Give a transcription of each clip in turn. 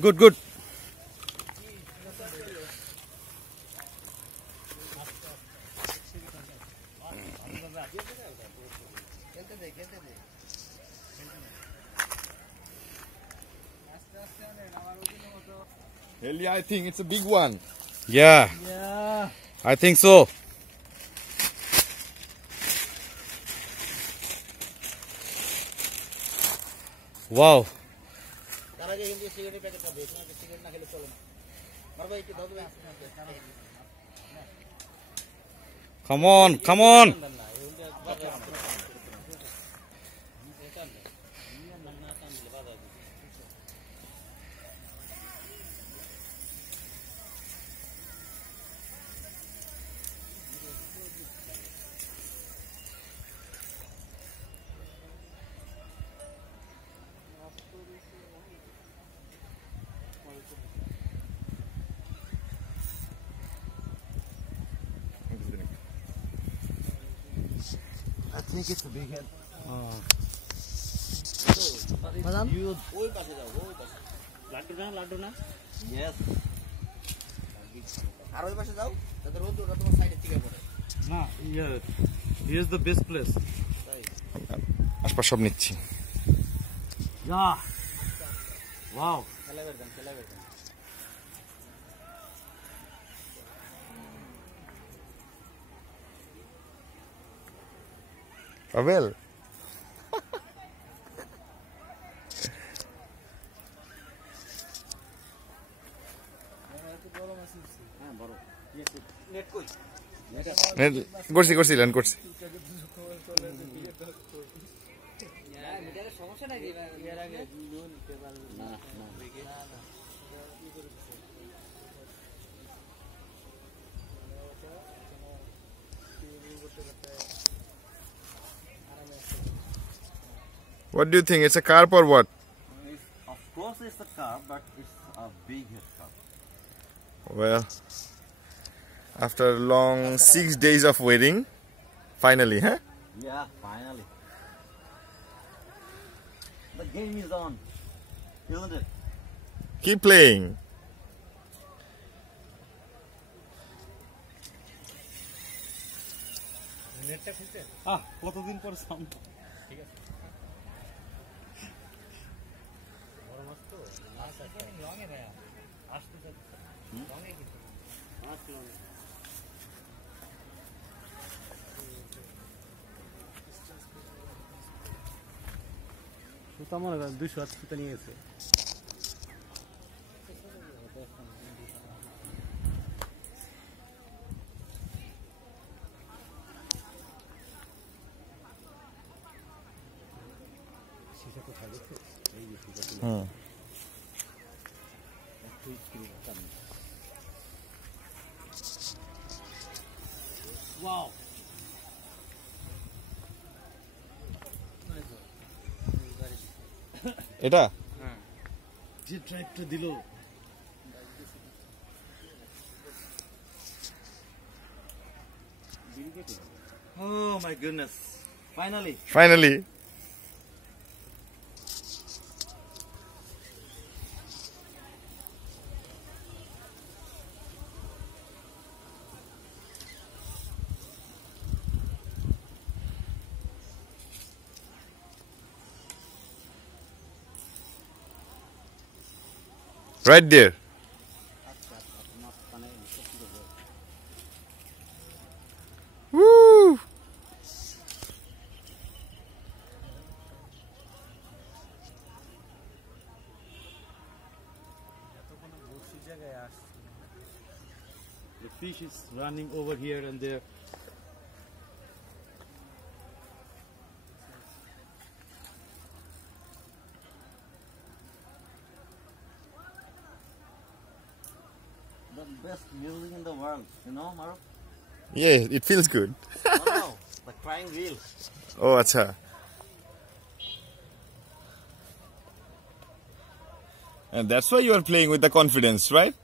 Good, good. Hell yeah, I think it's a big one. Yeah. Yeah. I think so. Wow. Come on, come on. I think it's a big head. Madam? You Laddu na? yes. Na, here. Here's the best place. আশপাশ সব নিচ্ছি। Yeah. Wow. Pavel. করছি land করছি। What do you think? It's a carp or what? Of course it's a carp, but it's a big head carp. Well, after a long 6 days of waiting, finally, huh? Yeah, finally. The game is on, isn't it? Keep playing. কতদিন পর sound সুতা মনে করেন 200 সুতা নিয়ে গেছে Wow. এটা যে ট্রাইপটা দিল Oh my goodness! Finally. Finally. Right there. Woo! The fish is running over here and there. The best music in the world, you know, Maruf? Yeah, it feels good. No, the crying wheel. Oh, acha. And that's why you are playing with the confidence, right?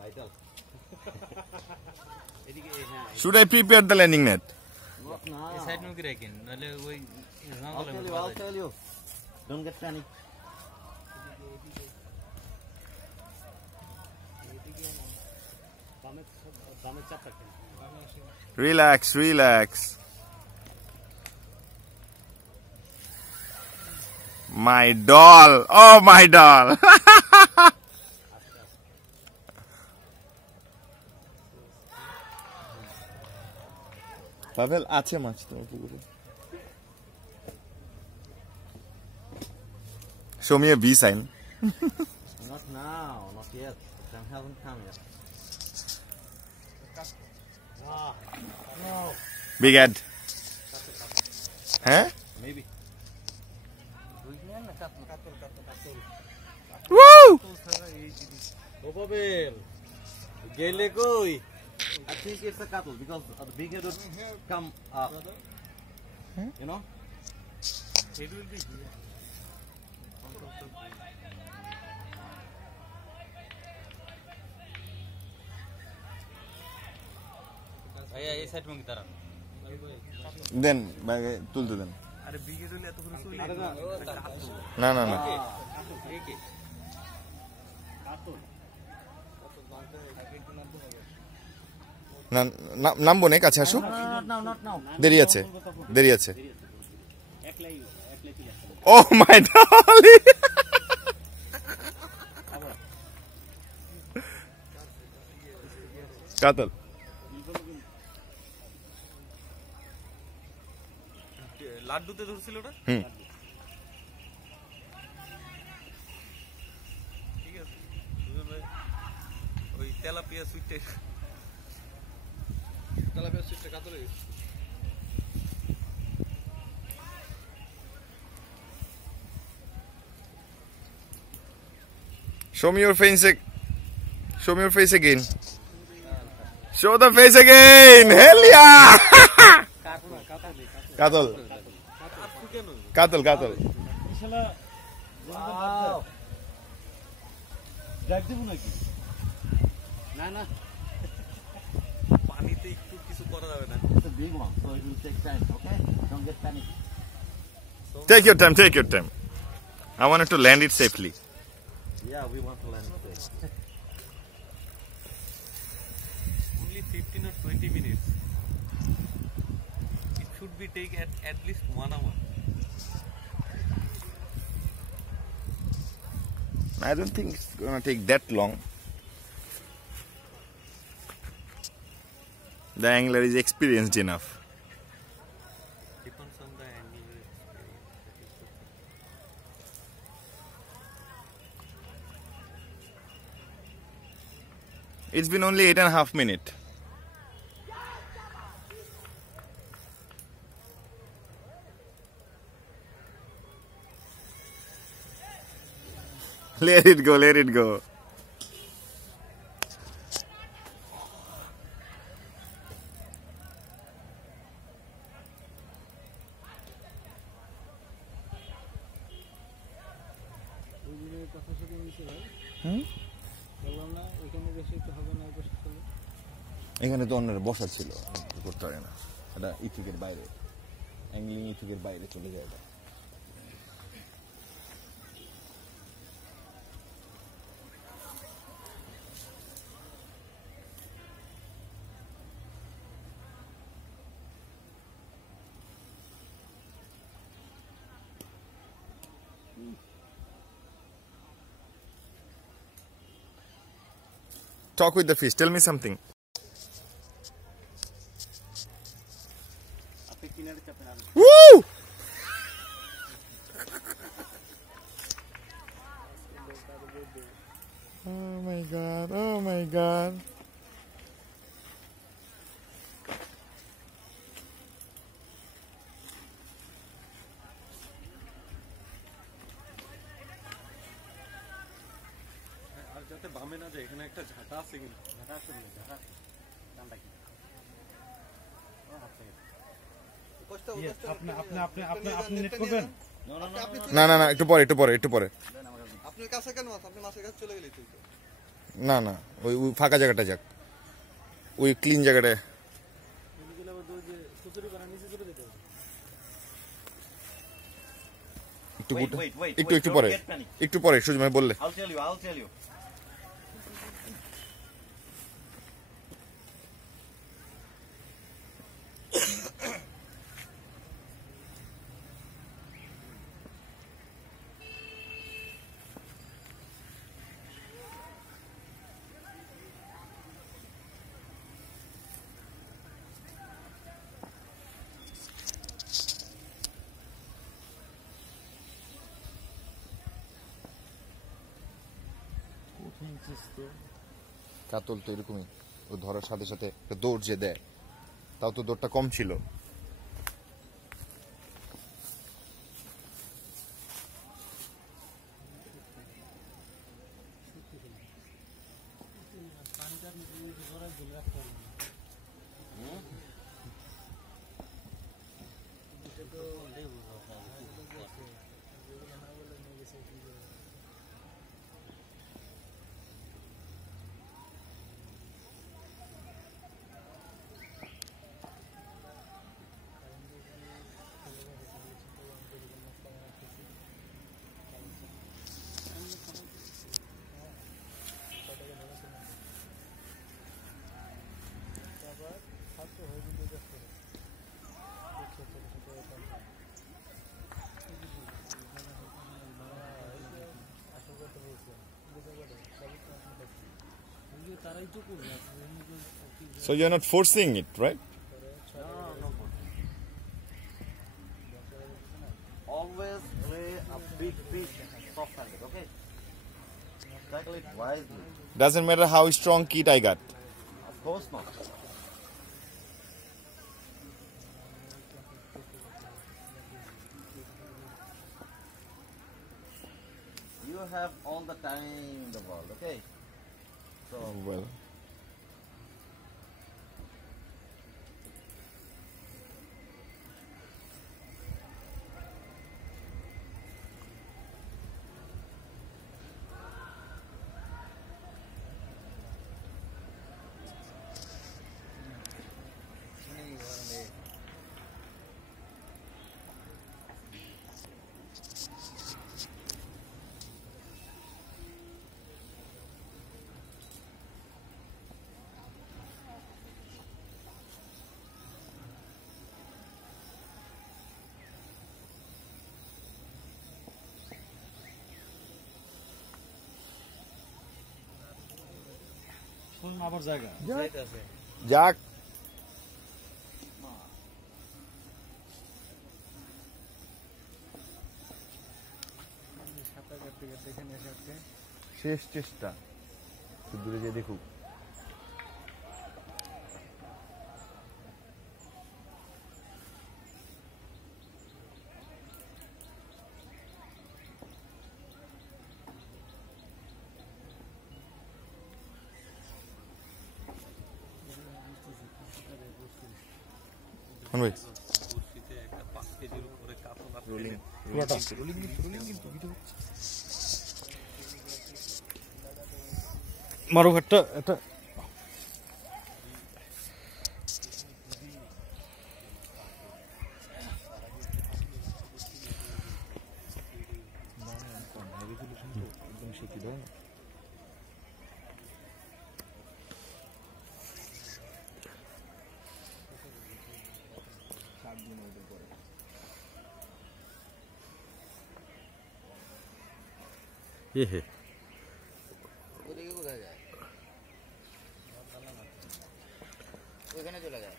Vital. Should I prepare the landing net? What now? Side no I'll I'll tell you. Don't get panic. Relax, relax. My doll. Oh, my doll. Pavel, আছে মাছ তোমার পুকুরে? Show me a V sign. Not now, not yet. The time hasn't come yet. No. Big head. Huh? Maybe. Woo! Oh, Babel. Gele koi. I think it's a cattle because the big head would come up. You know? It will be here. দেন ব্যাগে তুলতে দেন। না না না না নামবো না, কাছে আসো। Not now. দেরি আছে, দেরি আছে। ও মাই ডলি, কাতল। লাড্ডুতে ধরছিল ওটা। হুম, ঠিক আছে, সুজন ভাই ওই তেলাপিয়া সুইটটা কাতলে গেছে। show me your face, show me your face again, show the face again, hell yeah. কাতল কাতল কাতল। No. পানিতে একটু কিছু করা যাবে না। It's a big one, so it will take time, okay? Don't get panic. Take your time, take your time. I wanted to land it safely. Yeah, we want to land it. Only 15 or 20 minutes. It should be take at least 1 hour. I don't think it's gonna take that long. The angler is experienced enough. Depends on the angle. It's been only 8.5 minutes. Let it go, let it go. এখানে তো অন্যরা বসা ছিল, করতে পারে না, এটা ইথিকের বাইরে, অ্যাংলিং ইথিকের বাইরে চলে যায় এটা। Talk with the fish. Tell me something. Woo! Oh my god, oh my god. আর যাতে বামে না যায়, এখানে একটা ঝাঁটা আছে কিন্তু। ঝাঁটা আছে বলে, ঝাঁটা টানটা কি? আপনি নেট করবেন? না না না, একটু পরে একটু পরে একটু পরে। আপনার কাছে কেন? আপনি মাছের কাছে চলে গেলেই তো। না না, ওই ওই ফাঁকা জায়গাটা যাক, ওই ক্লিন জায়গাটা। একটু Wait, wait, wait. একটু wait, একটু don't পরে get panic. একটু পরে সুজন ভাই বললে I'll tell you. কাতল তো এরকমই ও ধরার সাথে সাথে একটা দৌড় যে দেয় তাও তো দৌড়টা কম ছিল So you're not forcing it, right? No. Always play a big fish soft-handed, okay? Tackle it wisely. Doesn't matter how strong kit I got. Of course not. You have all the time in the world, okay? So, Well, কোন আবার জায়গা যাক শেষ চেষ্টা দূরে যে দেখুক ভাই বড়শিতে একটা 5 কেজির উপরে কাতল আর রোলিং মারো একটা এটা একদম শিখি দাও হে ওদিকে কোথায় যায় ওইখানে চলে যায়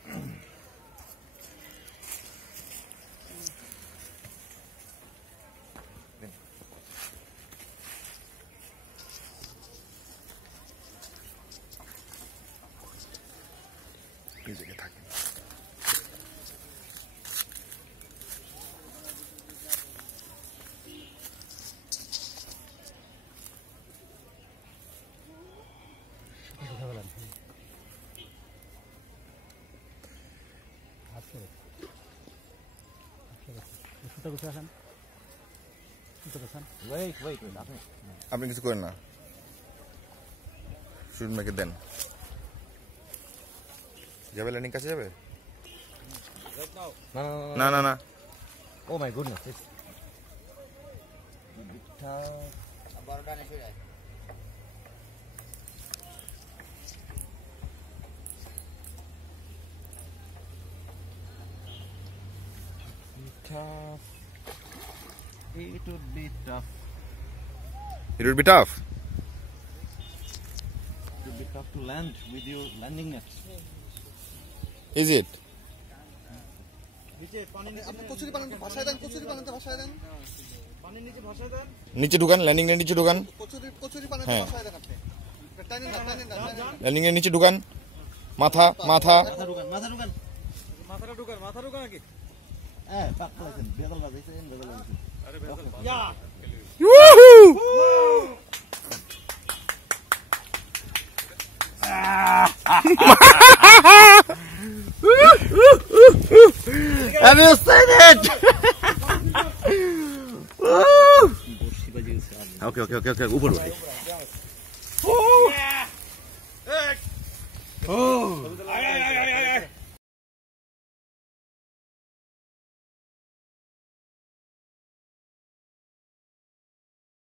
নিজেকে থাকে আপনি কিছু করেন না সুজন ভাইকে দেন যাবে ল্যান্ডিং কাছে যাবে না না না oh my goodness, it's বড়টা নেই যায় Tough. It would be tough. It would be tough. It would be tough to land with your landing net. Is it? Kachori বানাতে ভাষায় দেন, কচুরি বানাতে ভাষায় দেন, পানির নিচে ভাসায় দেন। নিচে ঢুকান, ল্যান্ডিং এর নিচে ঢুকান, কচুরি বানাতে হ্যাঁ। ভাষায় দেন আপনি। টাইনেন না, টাইনেন না, টাইনেন না। ল্যান্ডিং এর নিচে ঢুকান, মাথা মাথা মাথা ঢুকান, মাথা ঢুকান। মাথাটা ঢুকান, মাথা ঢুকান নাকি? পাক করেছেন, বেদল বাজাইছেন, বেদল বাজাইছেন। Have you seen it? বর্ষি বাজিয়েছে। Okay, উপর উঠে।